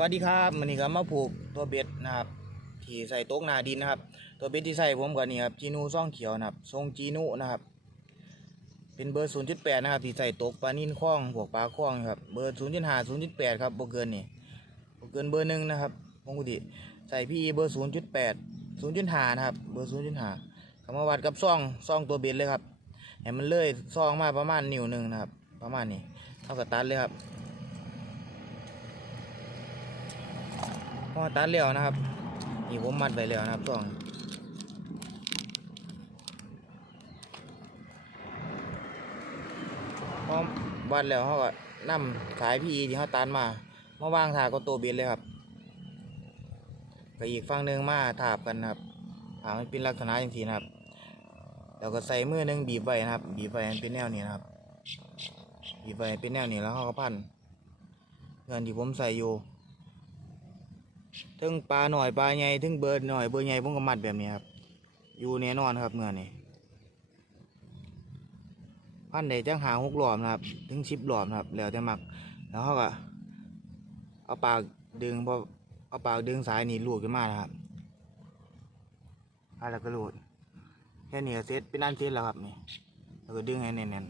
วัสดีครับวันนี้ก็มาผูกตัวเบ็ดนะครับที่ใส่โต๊ะนาดินนะครับ ตัวเบ็ดที่ใส่ผมก็นี่ครับจีนูซ่องเขียวนะครับทรงจีนูนะครับ เป็นเบอร์0.8นย์จุดแปดนะครับที่ใส่โตกปลานิ่นคล้องพวกปลาคล้องครับเบอร์0.5 0.8ครับบ่เกินนี่บ่เกินเบอร์หนึ่งนะครับปกติใส่พี่เบอร์0.8 0.5นย์จุดห้านะครับเบอร์0.5ก็มาคำวัดกับซ่องซ่องตัวเบ็ดเลยครับให้มันเลื่อยซ่องมาประมาณนิ้วหนึ่งนะครับ ประมาณนี้เท่ากับตัดเลยครับ พอตัดแล้วนะครับนี่ผมมัดไปแล้วนะครับช่วงพอวัดแล้วเขาก็นำสายพีที่เขาตัดมามาวางถาก็ตัวเบียดเลยครับก็อีกฝั่งหนึ่งมาถาบกันครับถามันเป็นลักษณะอย่างทีนะครับแล้วก็ใส่มือหนึ่งบีบไว้นะครับ บีบไว้เป็นแนวนี้นะครับบีบไว้เป็นแนวนี้แล้วเขาก็พันเงินที่ผมใส่อยู่ ถึงปลาหน่อยปลาใหญ่ถึงเบอร์หน่อยเบอร์ใหญ่ผมก็มัดแบบนี้ครับ อยู่แน่นอนครับเมื่อนี้พันใดจังหาหกหลอมนะครับ ถึงชิบหลอมนะครับ แล้วแต่มัก แล้วเขาก็เอาปากดึงพอเอาปากดึงสายนี่ลูดขึ้นมานะครับอะแล้วก็ลูดแค่นี้ก็เสร็จเป็นอันเสร็จแล้วครับนี่แล้วก็ดึงให้แน่น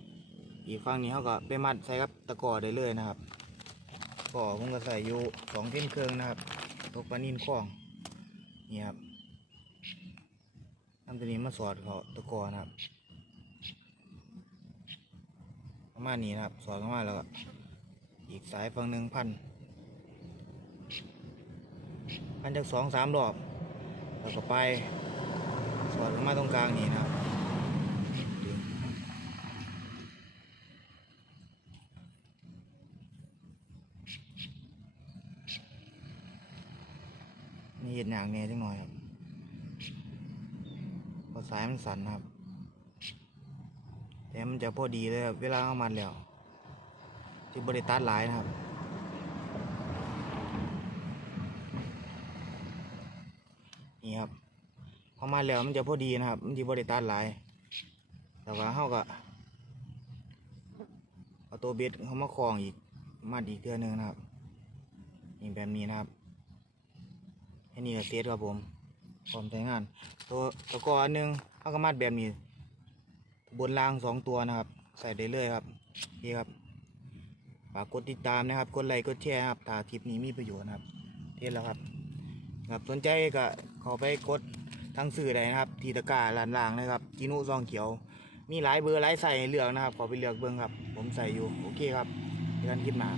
ๆอีกฝั่งนี้เขาก็ไปมัดใส่กับตะกอได้เลยนะครับ ก่อผมก็ใส่อยู่สองเท่นเครื่องนะครับตกปลานินคล้องนี่ครับทำตัวนี้มาสอดเขาตะก้อนะครับประมาณนี้นะครับ สอดเข้ามาแล้วก็อีกสายฝั่งหนึ่งพันพันจากสองสามรอบแล้วก็ไปสอดเข้ามาตรงกลางนี่นะครับ เห็ดหนังเนี่ยจังหน่อยครับพอสายมันสั่นนะครับ แต่มันจะพอดีเลยครับเวลาเอามันแล้วที่บริตัดหลายนะครับนี่ครับพอมาแล้วมันจะพอดีนะครับ มันจะบริตัดหลาย แต่ว่าเขาก็เอาตัวเบ็ดเขามาคลองอีกมัดอีกเทือหนึงนะครับนี่แบบนี้นะครับ แค่นี้ก็เสร็จครับผมพร้อมใช้งาน ตัวตะกออันหนึงเขาก็มัดแบบนี้ บนรางสองตัวนะครับ ใส่ได้เลยครับนี่ครับฝากกดติดตามนะครับ กดไลค์กดแชร์ครับถ้าคลิปนี้มีประโยชน์นะครับเท่แล้วครับครับสนใจก็ข้าไปกดทั้งสื่อใดนะครับ ทีตะกร้าลานล่างนะครับจีนุซองเขียว มีหลายเบอร์หลายใส่ให้เลือกนะครับ ขอไปเลือกเบิ้งครับ ผมใส่อยู่ โอเคครับเจอกันคลิปหน้า